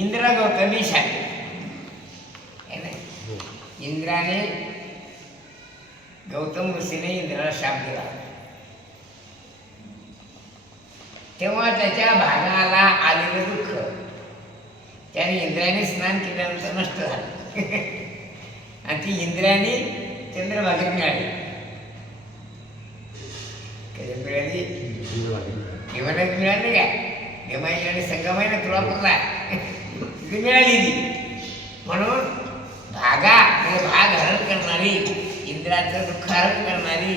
इंद्र गौतमी शाप इंद्राने गौतम ऋषीने इंद्राला शाप दिला. तेव्हा त्याच्या भागाला आलेलं दुःख त्याने इंद्राने स्नान केल्यानंतर नष्ट झालं आणि ती इंद्राने चंद्रभागेत मिळाली. कधी मिळाली? हिमालयात मिळाली का? हिमालय आणि संगमायला तुळापूरला मिळाली ती. म्हणून भागा म्हणजे भाग हरण करणारी, इंद्राचं दुःख हरण करणारी,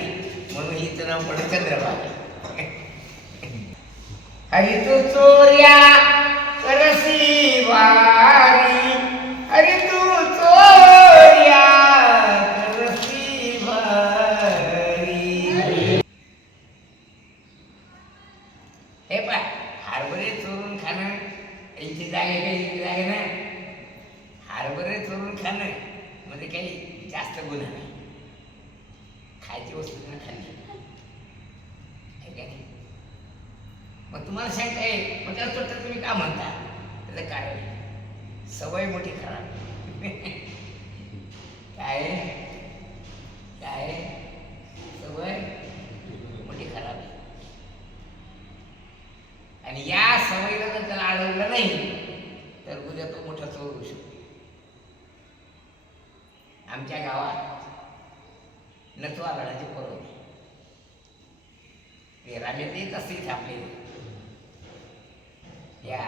म्हणून हिचं नाव पडलं चंद्रभागा. हरी तू चोऱ्या करसी वारी, हरी तू चोऱ्या करसी वारी. हे पा हरभरे चोरून खाणं यांची जागे काही जागे ना. हरभरे चोरून खाणं म्हणजे काही जास्त गुन्हा नाही. खायची वस्तू खाल्ली आहे का नाही. मग तुम्हाला सांगता येईल मग त्याला स्वतः तुम्ही का म्हणता? त्याचं कारण सवय मोठी खराब. काय काय सवय मोठी खराब आहे. आणि या सवयीला जर त्याला अडवलं नाही तर उद्या तो मोठा चोर होऊ शकतो. आमच्या गावात नथवागडाचे पोरं होते. ते रामेत येत असतील आपले या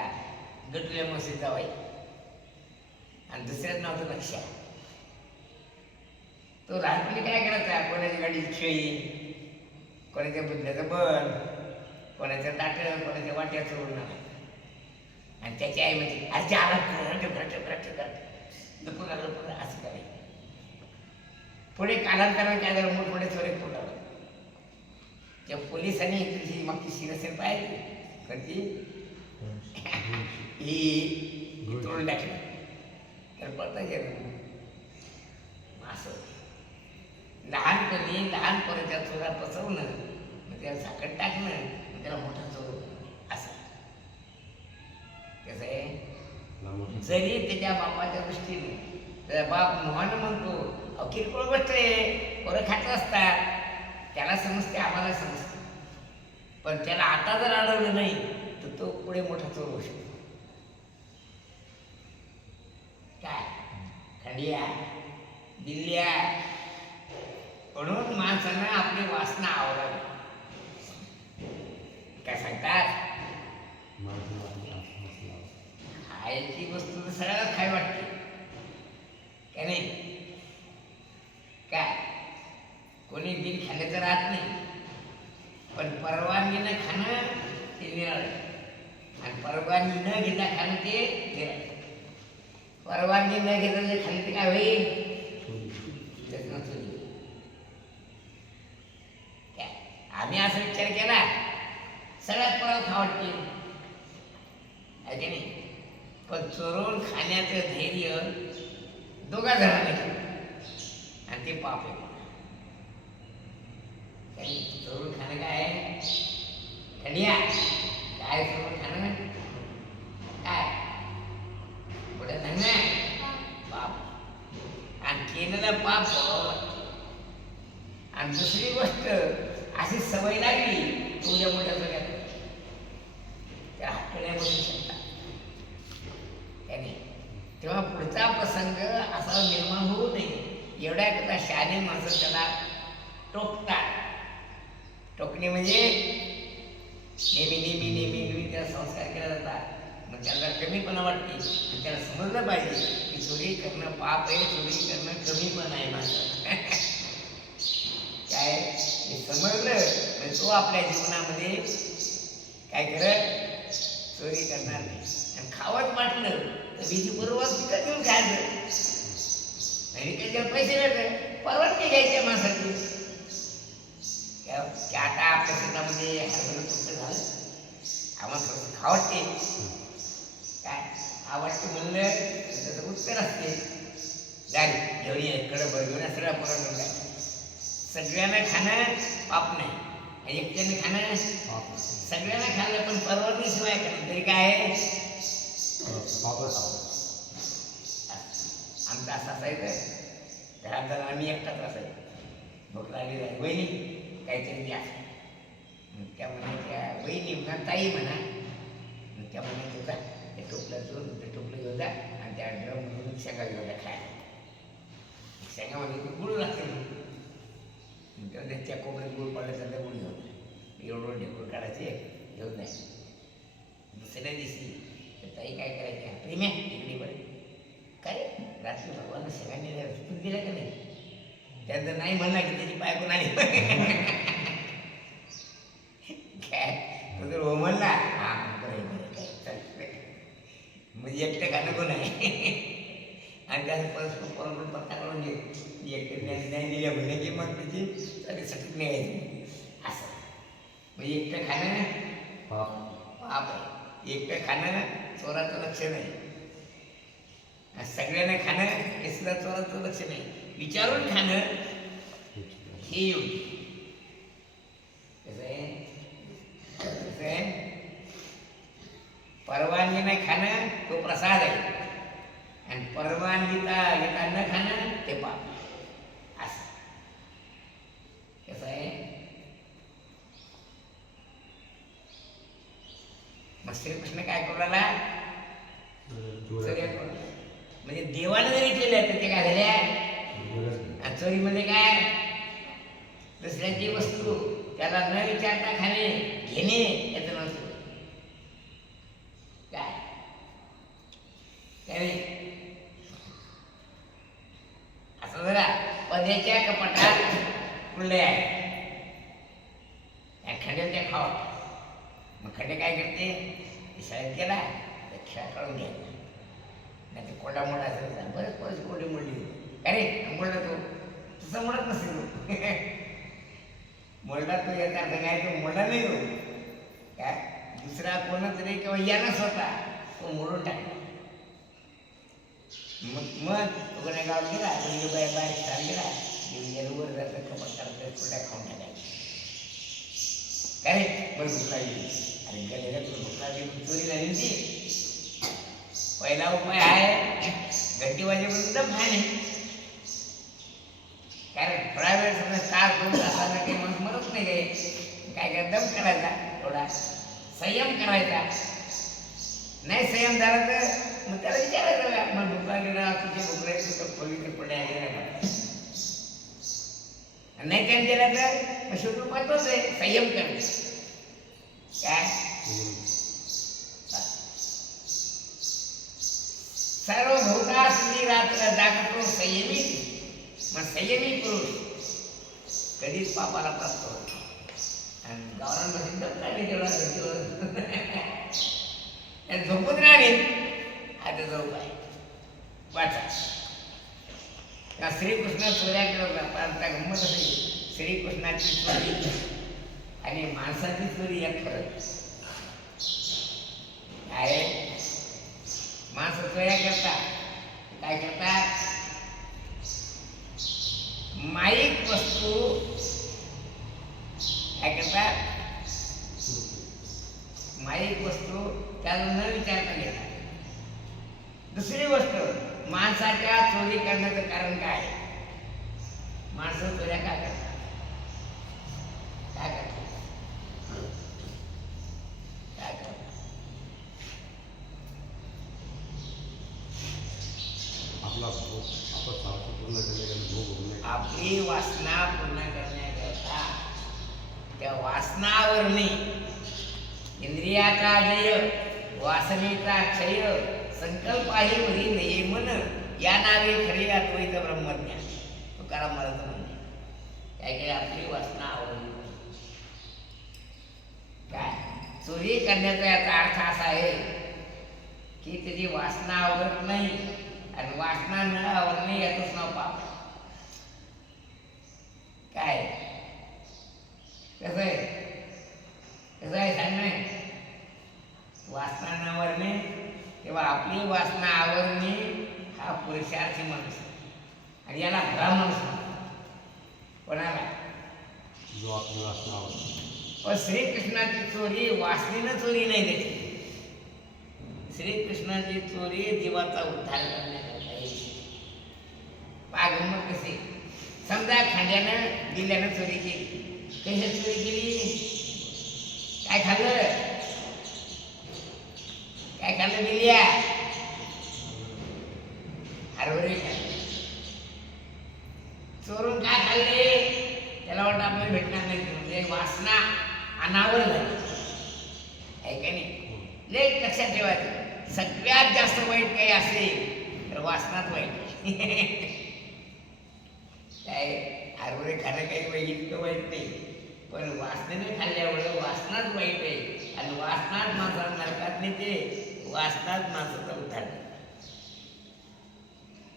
गटुल्या मशीद जावाई आणि दुसऱ्याच नाव होतं लक्ष्या. तो लहानपणी काय करायचा? कोणाच्या गाडीची खेळी, कोणाच्या बुद्धल्याचं बन, कोणाचं ताटं, कोणाच्या वाट्या चोरून आणि त्याची आई म्हणजे आजी आला लपून असं करायचं. पुढे कालांतराने काय झालं? मग पुढे चोरे फुटावं. त्या पोलिसांनी तुझी मग ती शिरसेन पाहिली कधी ही तोडून टाकली तर पडता गेलं. असं लहानपणी लहान पोराच्या चोरा पसवणं, मग त्याला झाकण टाकणं, मग त्याला मोठा चोर असं. कसं आहे? जरी त्याच्या बापाच्या दृष्टीने त्याचा बाप मोहन म्हणतो अहो किरकोळ गोष्ट आहे, पोरं खात असतात, त्याला समजते, आम्हाला समजते. पण त्याला आता जर अडवलं नाही तर तो पुढे मोठा चोर होऊ शकतो. काय खंडिया दिल्ल्या. म्हणून माणसांना आपली वासना आवडावी. काय सांगतात? खायची वस्तू तर सगळ्याला खाय वाटते काय नाही. काय कोणी बिन खाण्याचं राहत नाही, पण परवानगीनं खाणं ते निराळं आणि परवानगी न घेता खाणं ते निराळं. परवानगी न घेता जे खाल्लं ते काय होईल? काय आम्ही असा विचार केला सगळ्यात परवा खावटते आहे की नाही. पण चोरून खाण्याचं धैर्य दोघा जणांनी केलं आणि ते पाप आहे. चोरून खाणं काय आहे? खंडिया काय चोरून खाणं? काय पुढे सांग ना. पाप. आणि केलेलं पाप भोगावं लागतं. आणि दुसरी गोष्ट अशी सवय लागली तुझ्या मोठ्या सगळ्यात त्या हटकड्या बसू शकतात त्याने. तेव्हा पुढचा प्रसंग असा निर्माण होऊ नये एवढ्या करता शहाणे माणसं त्याला टोकतात. टोकणे म्हणजे नेहमी त्याला संस्कार केला जातात. मग त्याला कमीपणा वाटते आणि त्याला समजलं पाहिजे की चोरी करणं पाप आहे, चोरी करणं कमीपणा आहे माझं. काय हे समजलं म्हणजे तो आपल्या जीवनामध्ये काय करत? चोरी करणार नाही. आणि खावत वाटलं तर विधी बरोबर विकत घेऊन खायचं आणि त्याच्यावर पैसे भेटले परवानगी घ्यायच्या माणसाची. की आता आपल्या शेतामध्ये हरभरा तुमचं झालं, आम्हाला थोडंसं खावटते. काय आवडते म्हणलं त्याचं उत्तर असते गाडी जेवढी आहे कडं भर घेऊन सगळ्या पोरं घेऊन जायचं. सगळ्यांना खाणं पाप नाही आणि एकट्याने खाणं सगळ्यांना खाल्लं पण परवानगीशिवाय खाणं तरी काय आहे? आमचं असं असायचं, घरात जर आम्ही एकटाच असायचो, भूक लागली जाईल वहिनी काहीतरी द्या, त्या म्हणायच्या वहिनी म्हणा ताई म्हणा, त्या म्हणायचं जा ते टोपलं चोरून ते टोपलं घेऊन जा आणि त्या ड्रममधून शेंगा घेऊन जा खायला. शेंगामध्ये तू गुळ लागते म्हणून तेव्हा त्या कोपऱ्यात गुळ पडल्याचा त्या गुळ घेऊन एवढं ढेकूळ काढायचे घेऊन नाही. दुसऱ्या दिवशी तर ताई काय करायच्या, प्रेम्या इकडे बरं काय रात्री भगवान शेंगा नेल्या तू दिल्या का नाही, त्यानंतर नाही म्हणला की त्याची बायको नाही काय तो जर हो म्हणला हा बरं बरं काय चालतं म्हणजे एकटं खाणं कोण आहे आणि त्याचं परस्पर परस्पर पत्ता काढून घे एकटे नाही दिल्या म्हणे की मग त्याची सगळी न्यायची असं. म्हणजे एकटं खाणं पाप आहे, एकटं खाणं चोराचं लक्ष नाही, सगळ्यांना खाणं हे सुद्धा चोराचं लक्ष नाही, विचारून खाणं हे योग्य. कसं आहे परवानगीने खाणं तो प्रसाद आहे आणि परवानगीता येता न खाणं ते पाप. असं कसं आहे. मग श्रीकृष्ण काय करू लागला, म्हणजे देवानं जरी केलं तर ते काय झाल्या चोरीमध्ये काय दुसऱ्याची वस्तू त्याला न विचारता खाणे घेणे याचं नसतं काय त्याने असं जरा पद्याच्या कपाटात खुले आहे खंडे त्या खावा. मग खंडे काय करते शाळेत गेला तर खेळ काढून घ्यायला नाही ते कोंडा मोडा असेल बरेच बरेच कोंडे मोडली अरे मोडला तो तसं मोडत नसेल तो मोडला तो याचा अर्थ काय तो मोडला नाही तो काय दुसरा कोणच नाही किंवा यानंच होता तो मोडून टाकला. मग तो कोणा गावात गेला कोणी बाहेर छान गेला वर जातं कपाट काढत छोट्या खाऊन टाकायची काय रे बरं भूक लागली अरे गेलेल्या तुला भूक लागली चोरी झाली ती. पहिला उपाय आहे घंटी वाजेपर्यंत दम खाणे, कारण थोडा वेळ समजा तास 2 तासाला काही माणूस मरत नाही काय काय दम करायचा, थोडा संयम करायचा. नाही संयम झाला तर मग त्याला विचारायचं मग भूक लागलेला तुझे भूक लागली तर खोलीचे पडे आहे नाही त्याने केला तर मग शेवटी महत्वच आहे संयम करणे. काय सर्वभूतास्मी रात्र जागतो संयमी, मग संयमी पुरुष कधीच पापाला प्राप्त होतो. आणि गावरान दम काढले तेवढा झोपून राहणे हा त्याचा उपाय वाचा. श्रीकृष्ण चोऱ्याकडे पाहता गंमत असेल. श्रीकृष्णाची चोरी आणि माणसाची चोरी यात फरक आहे. माणसं चोऱ्या करतात काय करतात, माईक वस्तू काय करतात, माईक वस्तू त्याला न विचारता घेतात. दुसरी गोष्ट माणसाच्या चोरी करण्याचं कारण काय, माणसं चोऱ्या काय करतात, काय करतात काय करतात आपली वासना पूर्ण करण्याकरता त्या वासनावरणी इंद्रियाचा जय वासनेचा क्षय संकल्पाही वरी नये मन या नावे खरे अद्वैत ब्रह्मज्ञान. तुकाराम महाराज म्हणणे काय काय आपली वासना आवडली. काय चोरी करण्याचा याचा अर्थ असा आहे की त्याची वासना आवडत नाही आणि वासना न आवडणे यातच नाव पाप. काय कसं आहे सांगणे, वासना न आवडणे तेव्हा आपली वासना आवडणे हा पुरुषार्थी माणूस आणि याला खरा माणूस कोणाला जो आपली वासना आवडते. पण श्रीकृष्णाची चोरी वासनेनं चोरी नाही त्याची, श्रीकृष्णाची चोरी जीवाचा उद्धार करण्याकरता पागम कसे समजा खांद्यानं दिल्यानं चोरी केली. कशात चोरी केली? काय खाल्लं? काय खाल्लं दिल्या? हरभरे खाल्ले. चोरून काय खाल्ले? त्याला वाटतं आपल्याला भेटणार नाही, म्हणजे वासना अनावर झाली आहे का नाही? लेख लक्षात ठेवायचं, सगळ्यात जास्त वाईट काही असेल तर वासनाच वाईट आहे. काय हरभरे खाणं काही वाईट इतकं वाईट नाही, पण वासनेने खाल्ल्यामुळे वासनाच वाईट आहे. आणि वासनाच माणसाला नरकात नेते, वासनाच माणसाचा उद्धार करते.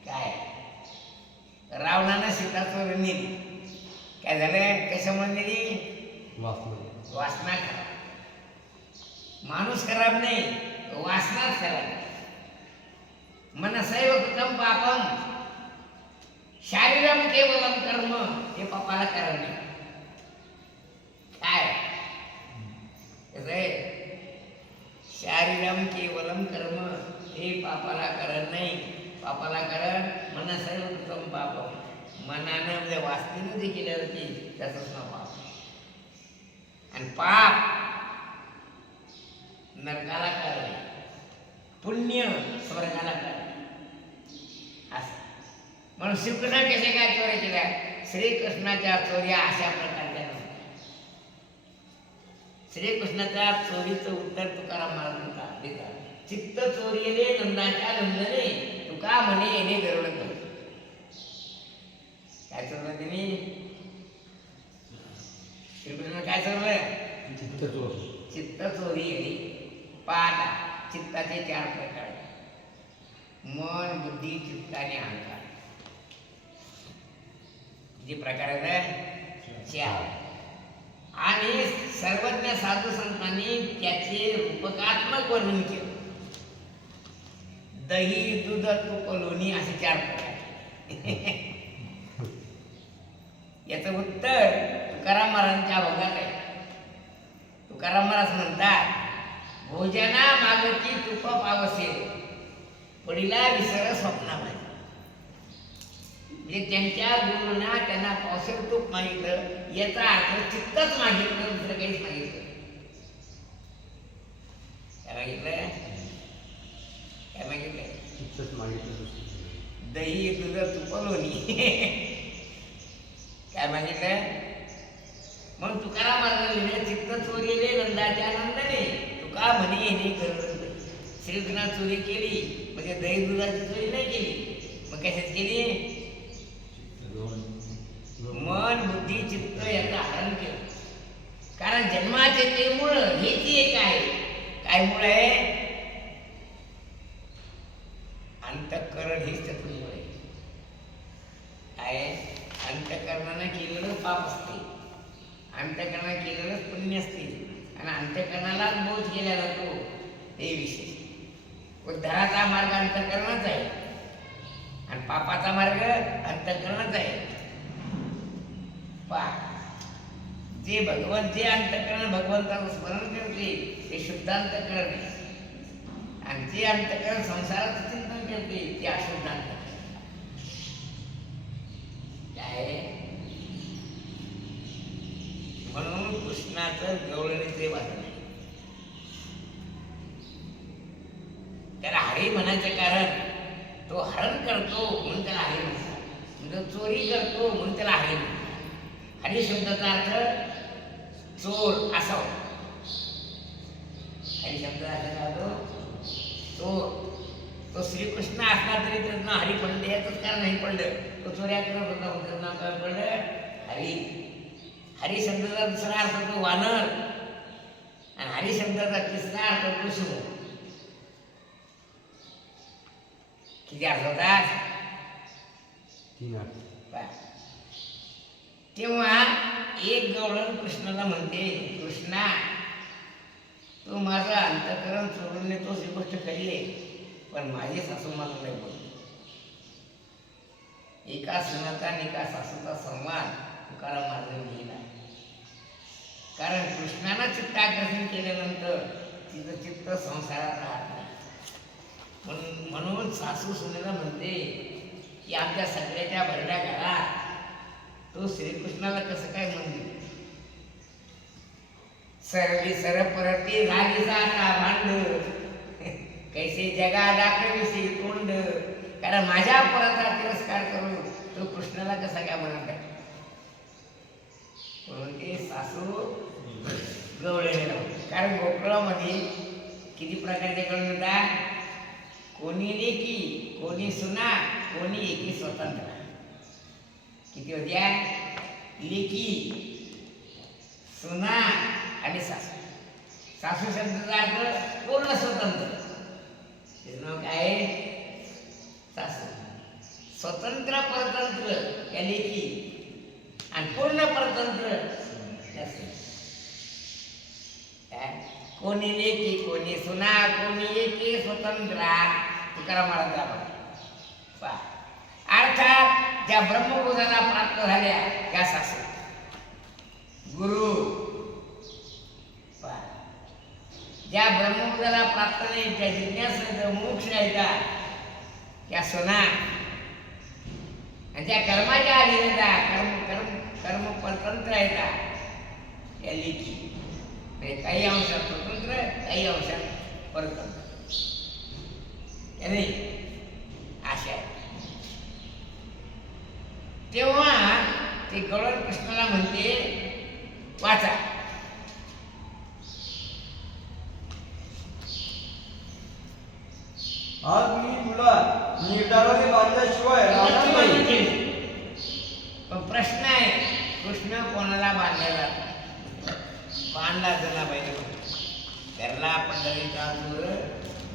काय रावणानं सीता चोरून नेली, काय झालं? कशामुळे नेली? वासना खराब. माणूस खराब नाही, वासनाच खराब. मनसैव कृतं पापम शारीरम केवलम कर्म, हे पापाला कारण नाही. काय शारीरम केवलम कर्म, हे पापाला कारण नाही. पापाला कारण मनसैव कृतं पापम, मनानं म्हणजे वासनेनं जे केलं होती त्याचंच नाव पाप. आणि पाप नरकाला कारण आहे, पुण्य स्वर्गाला कारण असं. म्हणून श्रीकृष्ण कशा काय चोऱ्या केल्या? श्रीकृष्णाच्या चोऱ्या अशा प्रकारच्या नव्हत्या. श्रीकृष्णाच्या चोरीचं उत्तर तुकाराम महाराज देतात. चित्त चोरीले नंदाच्या नंदने, तुका म्हणे येणे गरुड कर. काय चोरलं त्यांनी? श्रीकृष्ण काय चोरलं? चित्त चोरी येणे. पाहता चित्ताचे 4 प्रकार: मन, बुद्धी, चित्त आणि अहंकार. जे प्रकार आहेत 4. आणि सर्वज्ञ साधू संतांनी त्याचे रूपकात्मक वर्णन केलं. दही, दूध, तूप, लोणी असे 4 प्रकार. याचं उत्तर तुकाराम महाराजांच्या अभंगात आहे. तुकाराम महाराज म्हणतात, भोजना मागती तुप पावसे, पडिला विसर स्वप्नामध्ये. म्हणजे त्यांच्या गुरुना त्यांना पावसेर तूप मागितलं, याचा अर्थ चित्तच मागितलं, दुसरं काहीच मागितलं. काय मागितलं? काय मागितलं? चित्तच मागितलं. दही, दूध, तूप, लोणी. काय मागितलं? मग तुकाराम महाराजांनी चित्त चोरीले नंदाच्या नंदने, तुका म्हणे येणे गरुड. श्रीकृष्णा चोरी केली म्हणजे दही दुधाची चोरी नाही केली, मग कशात केली? मन, बुद्धी, चित्त याचं हरण केलं. कारण जन्माचे ते मूळ हेच एक आहे. काय मूळ आहे? अंतःकरण हेच त्याचं मूळ आहे. काय? अंतःकरणानं केलेलं पाप असते, अंतःकरणानं केलेलं पुण्य असते, आणि अंतःकरणाला बोध केला जातो हे विशेष. उद्धाराचा मार्ग अंतःकरणाचा आहे आणि पापाचा मार्ग अंतःकरणाचा आहे. जे अंतःकरण भगवंताचं स्मरण करते ते शुद्ध अंतःकरण आहे, आणि जे अंतःकरण संसाराचं चिंतन करते ते अशुद्ध अंतःकरण. म्हणून कृष्णाचं गवळणीचे वादन आहे. त्याला हरी म्हणायचं कारण तो हरण करतो म्हणून त्याला हरी म्हणतात, म्हणजे चोरी करतो म्हणून त्याला हरी म्हणतात. हरी शब्दाचा अर्थ चोर असा होतो. हरी शब्दाचा अर्थ काय होतो? चोर. तो श्रीकृष्ण असला तरी त्याचं नाव हरी पडले, याचंच कारण नाही पडलं. तो चोऱ्या करत होता, त्याचं नाव काय पडलं? हरी. हरी शब्दाचा दुसरा अर्थ होतो वानर, आणि हरी शब्दाचा तिसरा अर्थ होतो शिव. किती अर्थ होतात? 3 अर्थ. तेव्हा एक गवळण कृष्णाला म्हणते, कृष्णा तू माझं अंतःकरण चोरून नेतोस ही गोष्ट खरी आहे, पण माझी सासू मला नाही बोलली. एका सुनाचा आणि एका सासूचा संवाद तुकाराम महाराजांनी लिहिला. कारण कृष्णानं चित्त आकर्षण केल्यानंतर तिचं चित्त संसारात राहत नाही. म्हणून सासू सुनेला म्हणते की आमच्या सगळ्याच्या भरड्या घरात तो श्रीकृष्णाला कसं काय म्हणते. सरली सरपरती झाली जाता भांड कैसे जगा दाखविसी तोंड. कारण माझ्या पराचा तिरस्कार करून तो कृष्णाला कसा काय म्हणत आहे. म्हणून ते सासू गवळलेले नव्हते. कारण गोकुळामध्ये किती प्रकारचे कळून येतात. कोणी लेकी, कोणी सुना, कोणी एकी स्वतंत्र. किती होत्या. लेकी, सुना आणि सासू. सासू शब्दाचा अर्थ पूर्ण स्वतंत्र. त्याचं नाव काय आहे. सासू. स्वतंत्र परतंत्र या लेकी आणि पूर्ण परतंत्र त्या सुना. कोणी लेकी, कोणी सुना, कोणी एकी स्वतंत्रा. तुकाराम महाराज अर्थात ज्या ब्रह्मबोधाला प्राप्त झाल्या त्या सासू. गुरु ज्या ब्रह्मबोधाला प्राप्त नाही त्या जिज्ञासा मोक्ष येतात त्या सुना. आणि ज्या कर्माच्या अधीनता कर्म कर्म कर्म परतंत्र येतात या लेखी. म्हणजे काही अंशात स्वतंत्र, काही अंशात परतंत्र. नाही अशा तेव्हा ते गवळण कृष्णाला म्हणते वाचा. आज मी तुला नीटाने बांधल्याशिवाय राहणार नाही. पण प्रश्न आहे कृष्ण कोणाला बांधला जातो. बांधला जला पाहिजे. घरला पंढरीचा दूर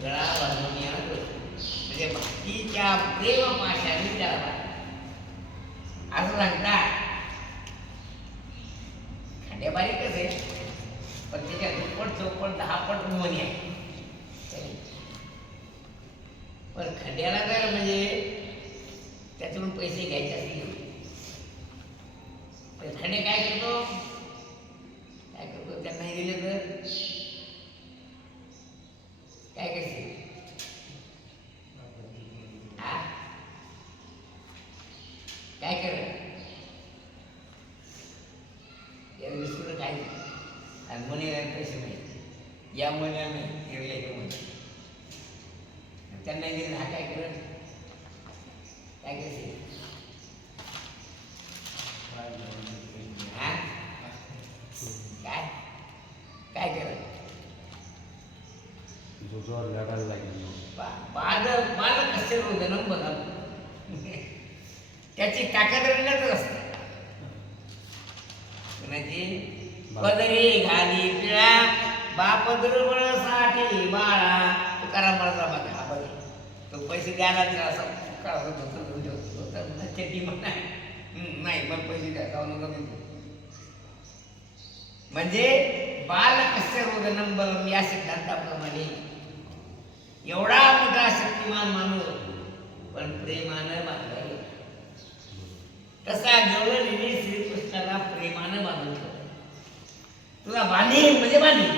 गळा बांधून येणार. म्हणजे भक्तीच्या प्रेम पाशाने त्याला बांधला असं सांगतात. खंड्या बारीकच आहे पण त्याच्या दुप्पट चौपट 10 पट मोनी आहे. पण खंड्याला तर म्हणजे त्यातून पैसे घ्यायचे असतील तर खंडे काय करतो. त्यांना नाही दिले तर काय करशील. काय कर विसरून काय आणि म्हणे पैसे नाही या महिन्याने फिरले ते म्हणे त्यांना दिले. हा काय करत काय करशील. काय काय करत जोर लढायला लागेल. बाल कसे रोदनम बघा त्याची ताकद रंगातच असते. कुणाची पदरी घाली पिळा बाप दुर्बळसाठी बाळा. तुकाराम महाराज बघा बघ तो पैसे द्यायला असा चट्टी म्हणा नाही पण पैसे द्या जाऊ नका. म्हणजे बाल कस्य रोदनम बलम या सिद्धांताप्रमाणे एवढा मोठा शक्तिमान माणूस पण प्रेमानं बांधला. तसा गवळणीने श्रीकृष्णाला प्रेमानं बांधून ठेवलं. तुला बांधील म्हणजे बांधील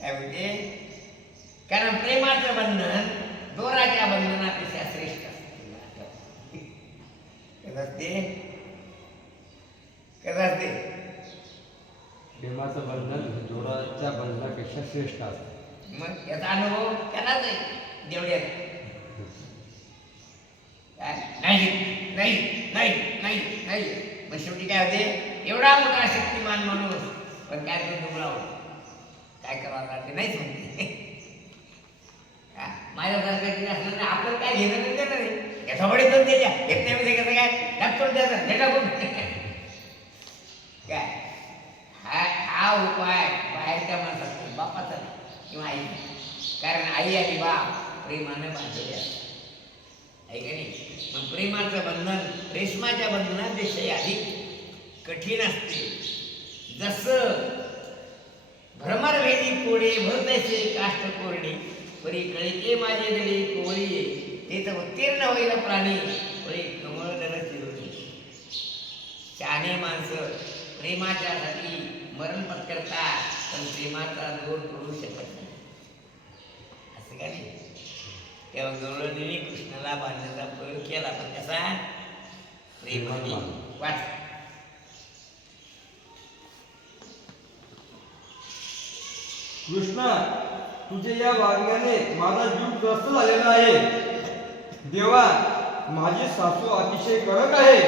काय म्हणजे. कारण प्रेमाचं बंधन दोराच्या बंधनापेक्षा श्रेष्ठ असते. कसं असते प्रेमाचं बंधन दोराच्या बंधनापेक्षा श्रेष्ठ असते. मग याचा अनुभव त्यालाच आहे देवड्यात. नाही नाही नाही नाही नाही मग शेवटी काय होते. एवढा मोठा शक्तिमान माणूस पण काय तो दुबळा होतो. काय करावं ते नाहीच म्हणते. माझ्यासारखं तिने असलं तर आपण काय घेणं नाही देणार नाही. याचा बडे दोन त्याच्या घेत नाही म्हणजे कसं काय टाकतो त्याचा हे टाकून काय. हा उपाय बाहेरच्या माणसाचा बापाचा किंवा आई. कारण आई आणि बाप प्रेमानं बांधलेले असतात आहे का नाही. मग प्रेमाचं बंधन रेशमाच्या बंधनापेक्षा अधिक कठीण असते. जसं भ्रमरभेदी कोडे भरतसे काष्ट कोरडे परी कळिके माझे दळे कोवळी ते तर उत्तीर्ण होईल प्राणी परी कमळ नरची होती. शहाणे माणसं प्रेमाच्यासाठी मरण पत्करतात पण प्रेमाचा जोर करू शकत नाही. असं का नाही. तेव्हा गवळणीने कृष्णाला बांधण्याचा प्रयोग केला, पण कसा प्रेमाने. वाच. कृष्णा, तुझे या वागण्याने माझा जीव त्रस्त झालेला आहे. देवा, माझी सासू अतिशय कडक आहे.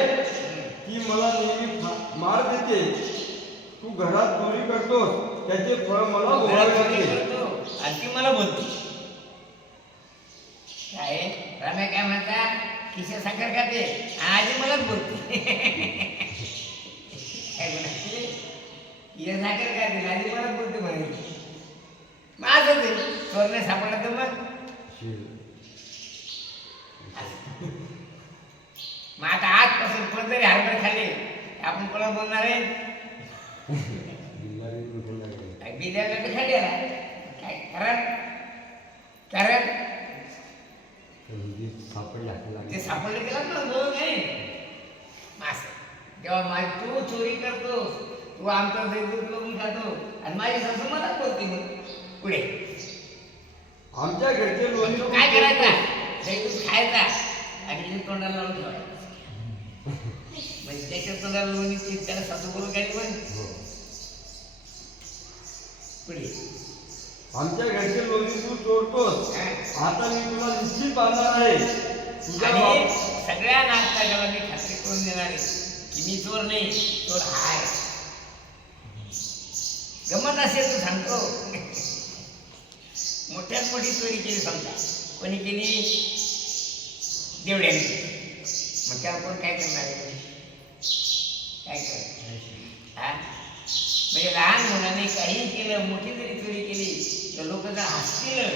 ती मला नेहमी मार देते. तू घरात चोरी करतोस, त्याचे फळ मला भोगावे लागते. करतो आणि ती मला बोलते काय राम्या काय म्हणता, किशा साखर खाते आजी मलाच बोलते. काय म्हणायचे, किशा साखर खाते आजी मलाच बोलते म्हणायची. माझं ते चोरणे सापडलं तर मग आता आजपासून कोणतरी हरभरे खाल्ले आपण कोणाला बोलणार आहे. बिर्याणी खाली आला काय कारण कारण ते सापडले गेला ना बोल नाही मास. जेव्हा तू चोरी करतो, तू आमचा दैवत करून खातो आणि माझी सासू मला बोलते. मग पुढे आमच्या घरचे लोणी तू काय करायचा, दैवत खायचा आणि तिथे तोंडाला लावून ठेवायचा. म्हणजे त्याच्या तोंडाला लोणी त्याला सासू बोलून काय पण पुढे आमच्या घरचे लोणी तू चोरतोस. आता मी तुला निश्चित बांधणार आहे. आणि सगळ्या नागरिकांना मी खात्री करून देणार आहे की मी चोर नाही, चोर हाय. गमत असेल तू सांगतो. मोठ्यात मोठी चोरी केली समजा, कोणी केली देवड्याने, मग त्यावर कोण काय करणार आहे, काय करणार हा. म्हणजे लहान मुलाने काही केलं, मोठी जरी चोरी केली तर लोक जर हसतील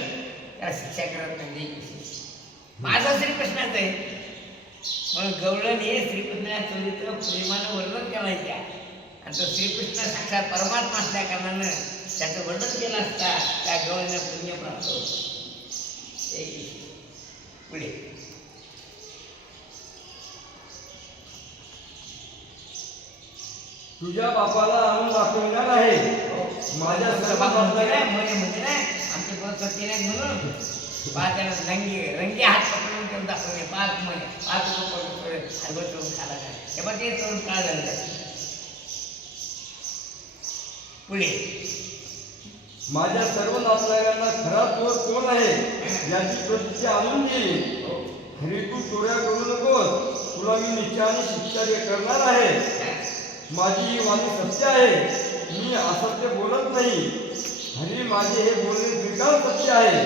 त्याला शिक्षा करत नाही. माझा श्रीकृष्णाचा आहे म्हणून गवळण हे श्रीकृष्णाच्या चोरीचं प्रेमानं वर्णन करायच्या. आणि तो श्रीकृष्ण साक्षात परमात्मा असल्या कारणानं त्याचं वर्णन केलं असता त्या गवळीला पुण्य प्राप्त होतं. पुढे तुझ्या बापाला आणून दाखवणार आहे. माझ्या म्हणजे ना आमचे पण सत्य नाही म्हणून त्याला रंगी हात पकडून करून दाखवले. 5 महिने 5 रुपये हलवत करून खाला काय हे बघ ते करून काळ झालं. पुढे माझ्या सर्व नातलगांना खरा चोर कोण आहे याची प्रतिष्ठा आणून दिली. खरी तू चोऱ्या करू नकोस, तुला मी निश्चयाने शिक्षा करणार आहे. माझी ही वाणी सत्य आहे, मी असत्य बोलत नाही. हरी माझे हे बोलणे निर्गाळ सत्य आहे.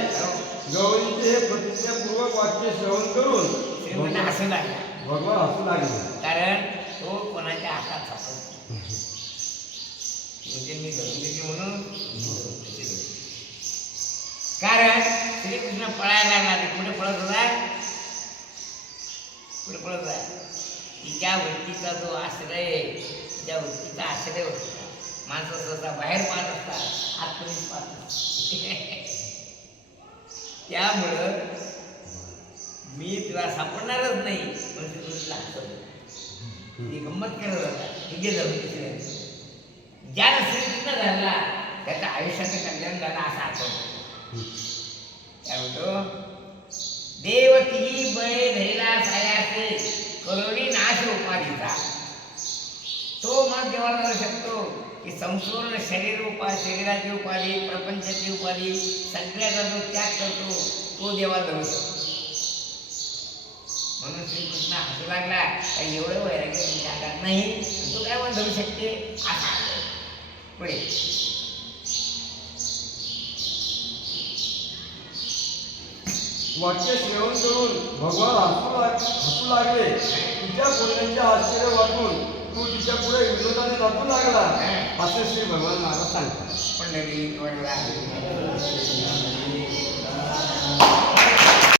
गवळीचे हे प्रतिज्ञापूर्वक वाक्य श्रवण करून भगवान हसू लागला. भगवान हसू लागले, कारण तो कोणाच्या हातात सापडतो. म्हणजे मी धरून देते म्हणून कारण श्रीकृष्ण पळायला लागला. पुढे पळत होता, पुढे पळत होता. तिच्या वृत्तीचा जो आश्रय, त्या वृत्तीचा आश्रय होता. माणसं सहसा बाहेर पाहत असतात, आतमध्येच पाहत. त्यामुळं मी तुला सापडणारच नाही म्हणजे तुला लागतं. ती गंमत करत होता. तिघे जण ज्याला श्रीकृष्ण झाला त्याच्या आयुष्याचं कल्याण झालं असं आठवतं. काय म्हणतो, देवती बळे धैला सायासे करोनी नाश उपाधीचा. तो मग देवाला जाऊ शकतो की संपूर्ण शरीराची उपाधी, प्रपंचाची उपाधी सगळ्याचा जो त्याग करतो तो देवाला जाऊ शकतो. म्हणून श्रीकृष्ण हसू लागला, काही एवढं वैराग्य तुमच्या हातात नाही, तो काय म्हणून धरू शकते असा. पुढे वाक्य श्रवण करून भगवान हसू लागले. तुझ्या बोलण्याचे आश्चर्य वाटून तू तिच्या पुढे विनोदाने नाचू लागला असे श्री भगवान महाराज सांगतात. पंढरी